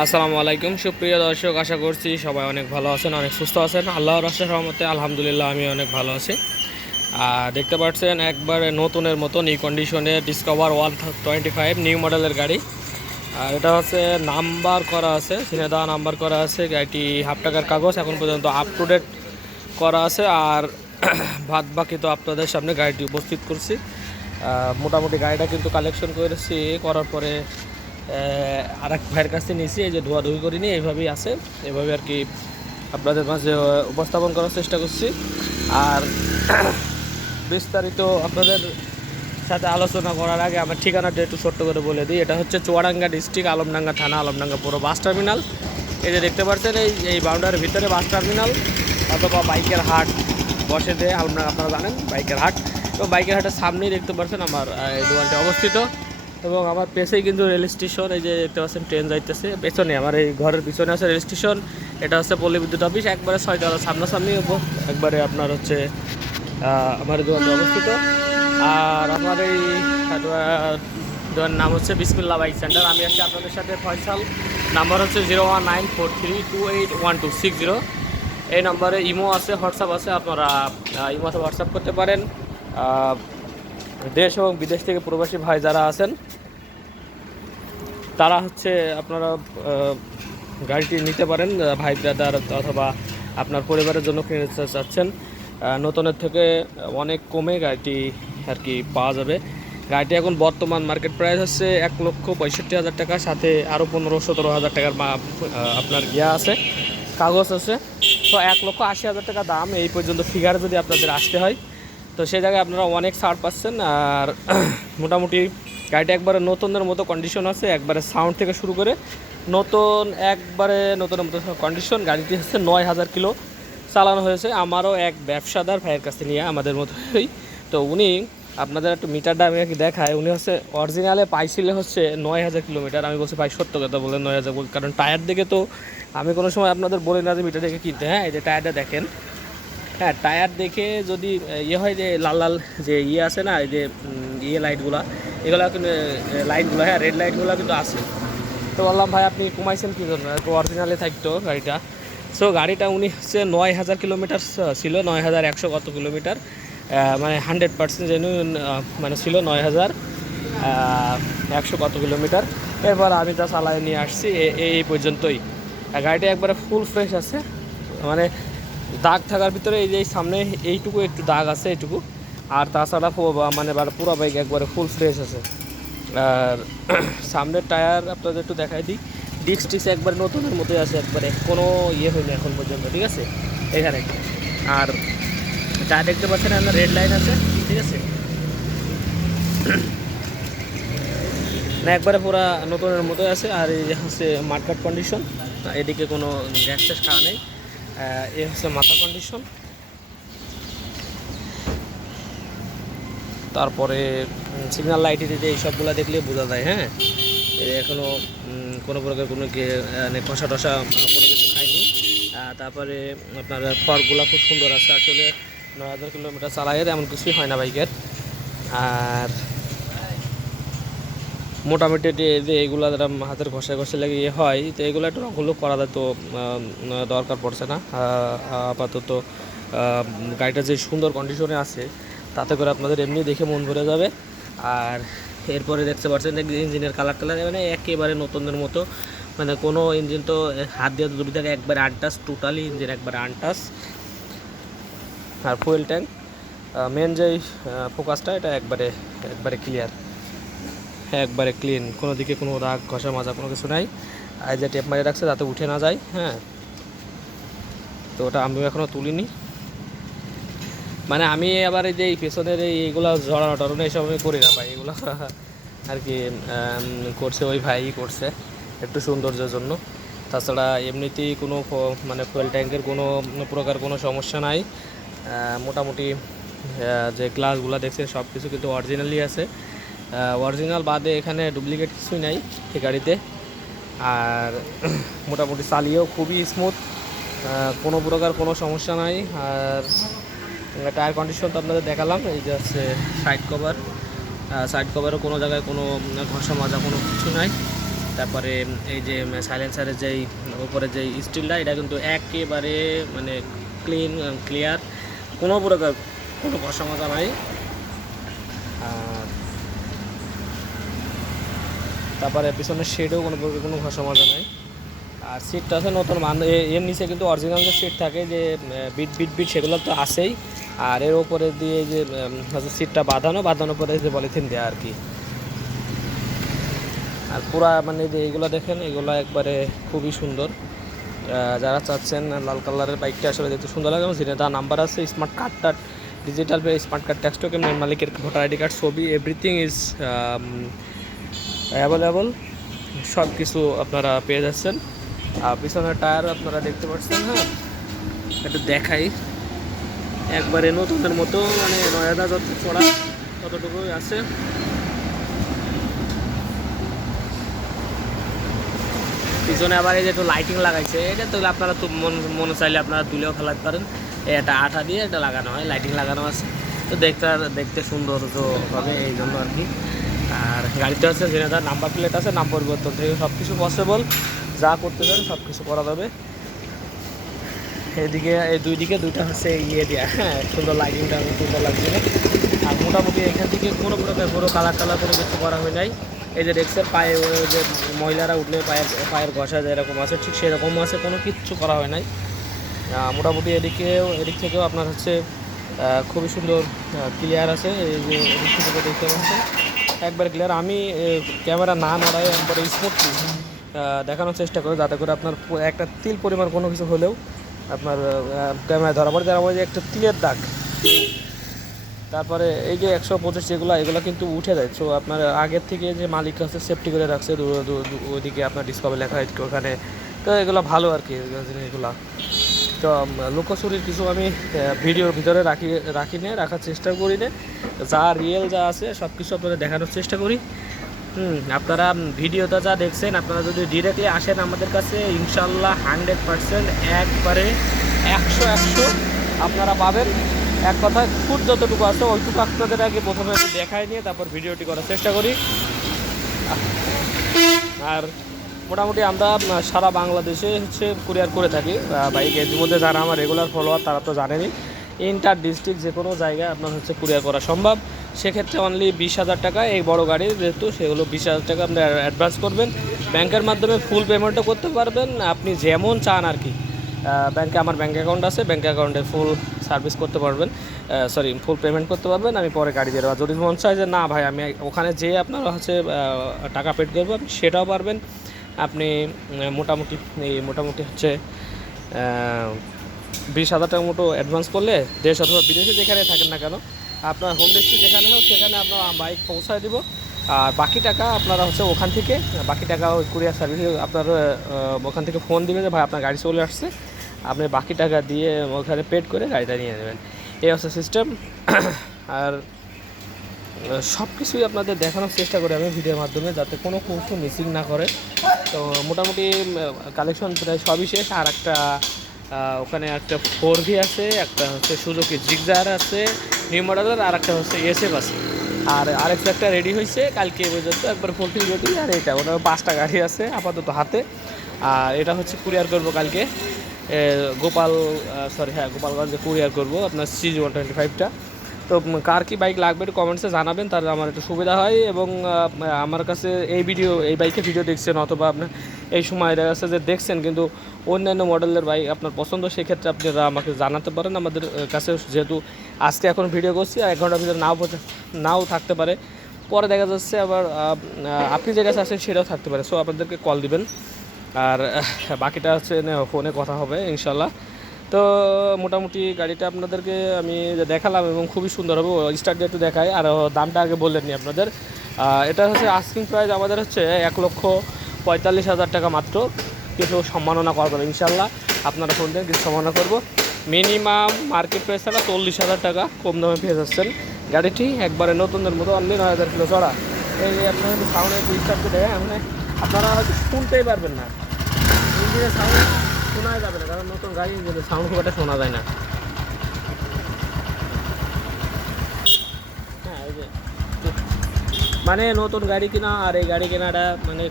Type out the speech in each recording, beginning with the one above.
আসসালামু আলাইকুম সুপ্রিয় দর্শক, আশা করছি সবাই অনেক ভালো আছেন, অনেক সুস্থ আছেন। আল্লাহর রাস্তার রহমতে আলহামদুলিল্লাহ আমি অনেক ভালো আছি। দেখতে পাচ্ছেন একবারে নতুনের মতন এই কন্ডিশনে ডিসকভার 125 নিউ মডেলের গাড়ি। আর এটা হচ্ছে নাম্বার করা আছে, চিনে দেওয়া নাম্বার করা আছে। গাড়িটি হাফ টাকার কাগজ এখন পর্যন্ত আপ টু ডেট করা আছে। আর বাদ বাকি তো আপনাদের সামনে গাড়িটি উপস্থিত করছি। মোটামুটি গাড়িটা কিন্তু কালেকশন করেছি, করার পরে আর এক ভাইয়ের কাছে নিয়েছি। এই যে ধোয়াধুয়ি করিনি, এইভাবেই আছে। এভাবে আর কি আপনাদের মাঝে উপস্থাপন করার চেষ্টা করছি। আর বিস্তারিত আপনাদের সাথে আলোচনা করার আগে আমার ঠিকানাটা একটু ছোট্ট করে বলে দিই। এটা হচ্ছে চুয়াডাঙ্গা ডিস্ট্রিক্ট, আলমডাঙ্গা থানা, আলমডাঙ্গা পুরো বাস টার্মিনাল। এই যে দেখতে পাচ্ছেন এই বাউন্ডারির ভিতরে বাস টার্মিনাল অথবা বাইকের হাট বসে দেয় আলমডাঙ্গা, আপনারা জানেন বাইকের হাট। তো বাইকের হাটের সামনেই দেখতে পাচ্ছেন আমার এই দোকানটি অবস্থিত। এবং আমার পেছেই কিন্তু রেল স্টেশন, এই যে দেখতে পাচ্ছেন ট্রেন যাইতেছে পেছনে, আমার এই ঘরের পিছনে আছে রেল স্টেশন। এটা হচ্ছে পল্লী বিদ্যুৎ অফিস, একবারে 6 টাকা সামনাসামনি একবারে আপনার হচ্ছে আমার দোকানটি অবস্থিত। আর আমার এই দোকানের নাম হচ্ছে বিসমিল্লাহ বাইক সেন্টার। আমি আছি আপনাদের সাথে ফয়সাল। নাম্বার হচ্ছে 01943212660। এই নম্বরে ইমো আছে, হোয়াটসঅ্যাপ আছে, আপনারা ইমোতে হোয়াটসঅ্যাপ করতে পারেন। দেশ এবং বিদেশ থেকে প্রবাসী ভাই যারা আছেন তারা হচ্ছে আপনারা গাড়িটি নিতে পারেন, ভাই ব্রাদার অথবা আপনার পরিবারের জন্য কিনতে চাচ্ছেন। নতুনের থেকে অনেক কমে গাড়িটি আর কি পাওয়া যাবে। গাড়িটি এখন বর্তমান মার্কেট প্রাইস হচ্ছে 1,65,000 টাকা, সাথে আরও 15-17 হাজার টাকার আপনার ইয়া আছে, কাগজ আছে। তো 1,80,000 টাকা দাম এই পর্যন্ত ফিগার যদি আপনাদের আসতে হয়, তো সেই জায়গায় আপনারা অনেক ছাড় পাচ্ছেন। আর মোটামুটি গাড়িটা একবারে নতুনের মতো কন্ডিশন আছে, একবারে সাউন্ড থেকে শুরু করে নতুন, একবারে নতুনের মতো কন্ডিশন। গাড়িটি হচ্ছে 9,000 কিলো চালানো হয়েছে আমারও এক ব্যবসাদার ভাইয়ের কাছে নিয়ে, আমাদের মতোই। তো উনি আপনাদের একটু মিটারটা আমি দেখায়, উনি হচ্ছে অরিজিনালে পাইছিলে হচ্ছে 9,000 কিলোমিটার। আমি বলছি ভাই সত্য কথা বলে 9,000, কারণ টায়ার দেখে তো আমি কোনো সময় আপনাদের বলি না যে মিটার দেখে কিনতে। হ্যাঁ, এই যে টায়ারটা দেখেন, হ্যাঁ টায়ার দেখে যদি ইয়ে হয় যে লাল লাল যে ইয়ে আছে না, এই যে ইয়ে লাইটগুলো, এগুলো কিন্তু লাইটগুলো, হ্যাঁ রেড লাইটগুলো কিন্তু আছে। তো বললাম ভাই আপনি কমাইছেন কী জন্য, একটু অরিজিনালে থাকতো গাড়িটা। সো গাড়িটা উনি হচ্ছে 9,000 কিলোমিটার ছিল, 9,100 কত কিলোমিটার, মানে 100% জেনুইন মানে ছিল 9,100 কত কিলোমিটার। এরপর আমি তা চালাই নিয়ে আসছি এই পর্যন্তই। গাড়িটা একবারে ফুল ফ্রেশ আছে, মানে দাগ থাকার ভিতরে এই যে সামনে এইটুকু একটু দাগ আছে এইটুকু, আর তাছাড়া মানে পুরো বাইক একবারে ফুল ফ্রেশ আছে। আর সামনের টায়ার আপনাদের একটু দেখাই দিই, ডিস্ক টিক্স একবারে নতুনের মতোই আছে, একবারে কোনো ইয়ে হয়নি এখন পর্যন্ত, ঠিক আছে এখানে। আর টায়ার দেখতে পাচ্ছেন আপনার রেড লাইন আছে, ঠিক আছে না, একবারে পুরো নতুনের মতোই আছে। আর এই যে হচ্ছে মার্কেট কন্ডিশন, এদিকে কোনো গ্যাস ট্যাস খাওয়া নেই। এ হচ্ছে মাথা কন্ডিশন। তারপরে সিগন্যাল লাইট দিতে এইসবগুলো দেখলে বোঝা যায়। হ্যাঁ, এখনও কোনো প্রকার কোনো কষা টষা কোনো কিছু খাইনি। তারপরে আপনার ফর্কগুলো খুব সুন্দর আছে, আসলে 9,000 কিলোমিটার চালায় এমন কিছুই হয় না বাইকের। আর মোটামুটি যে এইগুলো যারা হাতের ঘষা ঘষে লাগে ইয়ে হয়, তো এগুলো একটু রঙগুলো করা যায়, তো দরকার পড়ছে না আপাতত। গাড়িটা যে সুন্দর কন্ডিশনে আছে তাতে করে আপনাদের এমনি দেখে মন ভরে যাবে। আর এরপরে দেখতে পাচ্ছেন ইঞ্জিনের কালার মানে একেবারে নতুনের মতো, মানে কোনো ইঞ্জিন তো হাত দিয়ে দুটি থাকে একবারে আনটাচ, টোটালি ইঞ্জিন একবারে আনটাচ। আর ফুয়েল ট্যাঙ্ক মেন যেই ফোকাসটা, এটা একবারে একবারে ক্লিয়ার, একবারে ক্লিন, কোনো দিকে কোনো রাগ ঘষা মাজা কোনো কিছু নাই। আর যে টেপ মারিয়ে রাখছে যাতে উঠে না যায়। হ্যাঁ, তো ওটা আমিও এখনও তুলিনি, মানে আমি আবার এই যে এই পেছনের এইগুলো জড়ানো টড়ানো এইসব আমি করি না ভাই, এগুলো আর কি করছে ওই ভাই করছে একটু সৌন্দর্যের জন্য। তাছাড়া এমনিতেই কোনো মানে ফুয়েল ট্যাঙ্কের কোনো প্রকার কোনো সমস্যা নাই। মোটামুটি যে গ্লাসগুলো দেখছেন সব কিছু কিন্তু অরিজিনালি আছে, অরিজিনাল বাদে এখানে ডুপ্লিকেট কিছুই নাই এই গাড়িতে। আর মোটামুটি চালিয়েও খুবই স্মুথ, কোনো প্রকার কোনো সমস্যা নাই। আর টায়ার কন্ডিশন তো আপনাদের দেখালাম, এই যে হচ্ছে সাইড কভার, সাইড কভারও কোনো জায়গায় কোনো ঘষা মাজা কোনো কিছু নাই। তারপরে এই যে সাইলেন্সারের যেই উপরে যেই স্টিলটা, এটা কিন্তু একেবারে মানে ক্লিয়ার, কোনো প্রকার কোনো ঘষা নাই। আর তারপরে পিছনের শেডেও কোনো ঘষা মাজা নাই। আর সিটটা আছে নতুন এর নিচে কিন্তু অরিজিনাল যে সিট থাকে যে বিট সেগুলো তো আছেই। আর এর ওপরে দিয়ে যে হচ্ছে সিটটা বাঁধানো পরে যে পলিথিন দেওয়া আর কি। আর পুরা মানে যে এইগুলো দেখেন, এগুলো একবারে খুবই সুন্দর। যারা চাচ্ছেন লাল কালারের বাইকটা আসলে দেখতে সুন্দর লাগে, এবং যেটা তার নাম্বার আছে, স্মার্ট কার্ডটা digital smart card text token, মালিকের ভোটার আইডি কার্ড, ছবি, এভরিথিং ইজ অ্যাভেলেবল, সব কিছু আপনারা পেয়ে যাচ্ছেন। আর পিছনের টায়ার আপনারা দেখতে পাচ্ছেন। হ্যাঁ, একটু দেখাই, একবারে নতুনের মতো, মানে 9,000 যত চড়া ততটুকুই আছে। পিছনে আবার এই যে একটু লাইটিং লাগাইছে, এটা তো আপনারা তো মনে চাইলে আপনারা তুলেও ফেলাতে পারেন। এটা আঠা দিয়ে এটা লাগানো হয়, লাইটিং লাগানো আছে, তো দেখতে সৌন্দর্য হবে এই জন্য আর কি। আর গাড়িতে আছে যেটা নাম্বার প্লেট আছে, নাম পরিবর্তন থেকে সব কিছু পসিবল, যা করতে চান সব কিছু করা যাবে। এদিকে এই দুইটা হচ্ছে ইয়ে দেওয়া, হ্যাঁ সুন্দর, লাইটিংটা সুন্দর লাগছে। আর মোটামুটি এখান থেকে কোনো প্রকার কোনো কালার কোনো কিছু করা হয় নাই। এই যে রেক্সের পায়ে যে মহিলারা উঠলে পায়ের ঘষা যেরকম আছে ঠিক সেরকম আছে, কোনো কিচ্ছু করা হয় নাই। মোটামুটি এদিক থেকেও আপনার হচ্ছে খুবই সুন্দর ক্লিয়ার আছে। এই যে এদিক থেকে দেখতে পাচ্ছেন একবার ক্লিয়ার। আমি ক্যামেরা না নড়াই একবারে স্মুথলি দেখানোর চেষ্টা করি, যাতে করে আপনার একটা তিল পরিমাণ কোনো কিছু হলেও আপনার ক্যামেরায় ধরা পড়ে। যারা বলে যে একটা তিলের দাগ, তারপরে এই যে 125 এগুলো কিন্তু উঠে যায়। সো আপনার আগের থেকে যে মালিক আছে সেফটি করে রাখছে, ওইদিকে আপনার ডিসকাভার লেখা হয় ওখানে, তো এগুলো ভালো আর কি জিনিসগুলো। তো লুকোচুরির কিছু আমি ভিডিওর ভিতরে রাখার চেষ্টা করি না, যা রিয়েল যা আছে সব কিছু আপনাদের দেখানোর চেষ্টা করি। আপনারা ভিডিওটা যা দেখছেন, আপনারা যদি ডিরেক্টলি আসেন আমাদের কাছে, ইনশাল্লাহ 100% একবারে 100 আপনারা পাবেন। এক কথায় ফুট যতটুকু আছে ওইটুকু আপনাদের আগে প্রথমে দেখায় নিয়ে তারপর ভিডিওটি করার চেষ্টা করি। আর মোটামুটি আমরা সারা বাংলাদেশে হচ্ছে কুরিয়ার করে থাকি বাইক। এর মধ্যে যারা আমার রেগুলার ফলোয়ার তারা তো জানেনই, ইন্টার ডিস্ট্রিক্ট যে কোনো জায়গায় আপনার হচ্ছে কুরিয়ার করা সম্ভব। সেক্ষেত্রে অনলি 20,000 টাকা, এই বড় গাড়ি যেহেতু সেগুলো 20,000 টাকা আপনি অ্যাডভান্স করবেন। ব্যাংকের মাধ্যমে ফুল পেমেন্টও করতে পারবেন, আপনি যেমন চান আর কি। আমার ব্যাঙ্ক অ্যাকাউন্ট আছে, ব্যাঙ্ক অ্যাকাউন্টে ফুল সার্ভিস করতে পারবেন, ফুল পেমেন্ট করতে পারবেন। আমি পরে গাড়ি দিয়ে দেবো। যদি মন চায় যে না ভাই আমি ওখানে যেয়ে আপনার হচ্ছে টাকা পেড করবো, আপনি সেটাও পারবেন। আপনি মোটামুটি হচ্ছে 20,000 টাকা মতো অ্যাডভান্স করলে দেশ অথবা বিদেশে যেখানে থাকেন না কেন, আপনার হোম ডিস্ট্রিক্ট যেখানে হোক সেখানে আপনার বাইক পৌঁছায় দিব। আর বাকি টাকা আপনারা হচ্ছে ওখান থেকে, বাকি টাকা ওই কুরিয়ার সার্ভিস আপনার ওখান থেকে ফোন দিবে যে ভাই আপনার গাড়ি চলে আসছে, আপনি বাকি টাকা দিয়ে ওখানে পেড করে গাড়িটা নিয়ে নেবেন। এই হচ্ছে সিস্টেম। আর সব কিছুই আপনাদের দেখানোর চেষ্টা করি আমি ভিডিওর মাধ্যমে, যাতে কোনো কিছু মিসিং না করে। তো মোটামুটি কালেকশন প্রায় সবই শেষ। আর একটা ওখানে একটা 4V আছে, একটা হচ্ছে সুজুকি জিক্সার আছে নিউ মডেলের, আর একটা হচ্ছে SF আছে। আর একটা রেডি হয়েছে কালকে পর্যন্ত, একবার ফুলফিল রেডি। আর এটা ওটা 5টা গাড়ি আছে আপাতত হাতে। আর এটা হচ্ছে কুরিয়ার করবো কালকে গোপালগঞ্জে কুরিয়ার করবো আপনার CG125টা। তো কার কি বাইক লাগবে একটু কমেন্টসে জানাবেন, তাহলে আমার একটু সুবিধা হয়। এবং আমার কাছে এই বাইকের ভিডিও দেখছেন, অথবা আপনার এই সময় দেখা যাচ্ছে যে দেখছেন কিন্তু অন্যান্য মডেলের বাইক আপনার পছন্দ, সেক্ষেত্রে আপনারা আমাকে জানাতে পারেন। আমাদের কাছে যেহেতু আজকে এখন ভিডিও করছি, আর 1 ঘন্টার ভিতরে নাও থাকতে পারে, পরে দেখা যাচ্ছে আবার আপনি যে কাছে আছেন সেটাও থাকতে পারে। সো আপনাদেরকে কল দিবেন, আর বাকিটা হচ্ছে ফোনে কথা হবে ইনশাল্লাহ। তো মোটামুটি গাড়িটা আপনাদেরকে আমি দেখালাম এবং খুবই সুন্দর হবে। স্টার্ট দিয়ে একটু দেখাই, আর দামটা আগে বললেননি আপনাদের। এটা হচ্ছে আস্কিং প্রাইস আমাদের হচ্ছে 1,45,000 টাকা মাত্র। কিছু সম্মাননা করা যাবে ইনশাল্লাহ, আপনারা ফোন দেন কিছু সম্মাননা করবো। মিনিমাম মার্কেট প্রাইস ছাড়া 40,000 টাকা কম দামে পেয়ে যাচ্ছেন গাড়িটি, একবারে নতুনদের মতো। অনলি 9,000 কিলো চড়া। এই আপনার একটু সাউন্ড একটু স্টার্ট করে দেয়, আপনারা হয়তো শুনতেই পারবেন না, ইঞ্জিনের সাউন্ড শোনা যাবে না, কারণ নতুন গাড়ি ইঞ্জিনের সাউন্ড খুব একটা শোনা যায় না। হ্যাঁ, এই যে মানে নতুন গাড়ি কেনা আর এই গাড়ি কেনাটা মানে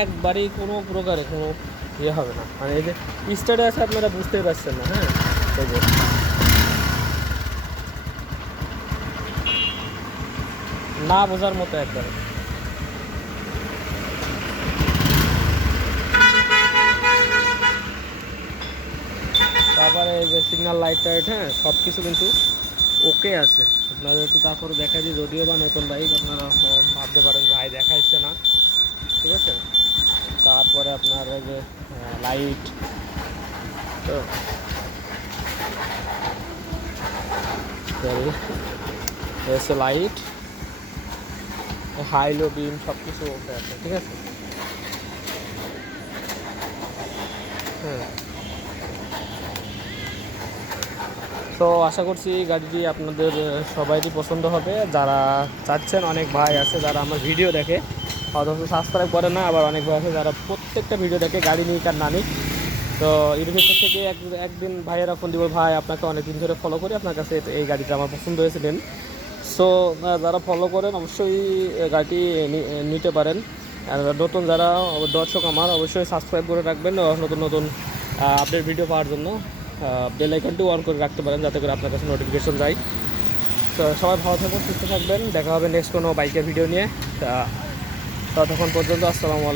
একবারেই কোনো প্রকারে কোনো ইয়ে হবে না, মানে এই যে স্টার্টে আছে আপনারা বুঝতেই পারছেন না। হ্যাঁ, এই যে না বোঝার মতো একবারে। তারপরে এই যে সিগন্যাল লাইট টাইট, হ্যাঁ সব কিছু কিন্তু ওকে আছে। আপনাদের একটু তারপরে দেখা যায়, যদিও বা নতুন বাইক আপনারা ভাবতে পারেন ভাই দেখাইছে না, ঠিক আছে। তারপরে আপনার এই যে লাইট, তো এসে লাইট, হাইলো বিম সব কিছু ওকে আছে, ঠিক আছে। হ্যাঁ, তো আশা করছি গাড়িটি আপনাদের সবাইরই পছন্দ হবে। যারা চাচ্ছেন, অনেক ভাই আছে যারা আমার ভিডিও দেখে অথচ সাবস্ক্রাইব করে না, আবার অনেক ভাই আছে যারা প্রত্যেকটা ভিডিও দেখে, গাড়ি নিক আর না নিক। তো এর ভিতর থেকে একদিন ভাইয়েরা ফোন দিব, ভাই আপনাকে অনেকদিন ধরে ফলো করি, আপনার কাছে এই গাড়িটা আমার পছন্দ হয়েছে নেন। সো যারা ফলো করেন অবশ্যই গাড়িটি নিতে পারেন। আর নতুন যারা দর্শক আমার, অবশ্যই সাবস্ক্রাইব করে রাখবেন নতুন নতুন আপডেট ভিডিও পাওয়ার জন্য। বেল আইকনটিও অন করে রাখতে পারেন যাতে করে আপনার কাছে নোটিফিকেশন যায়। তো সবাই ভালো থাকবেন, সুস্থ থাকবেন, দেখা হবে নেক্সট কোনো বাইকের ভিডিও নিয়ে। ততক্ষণ পর্যন্ত আসসালামু আলাইকুম।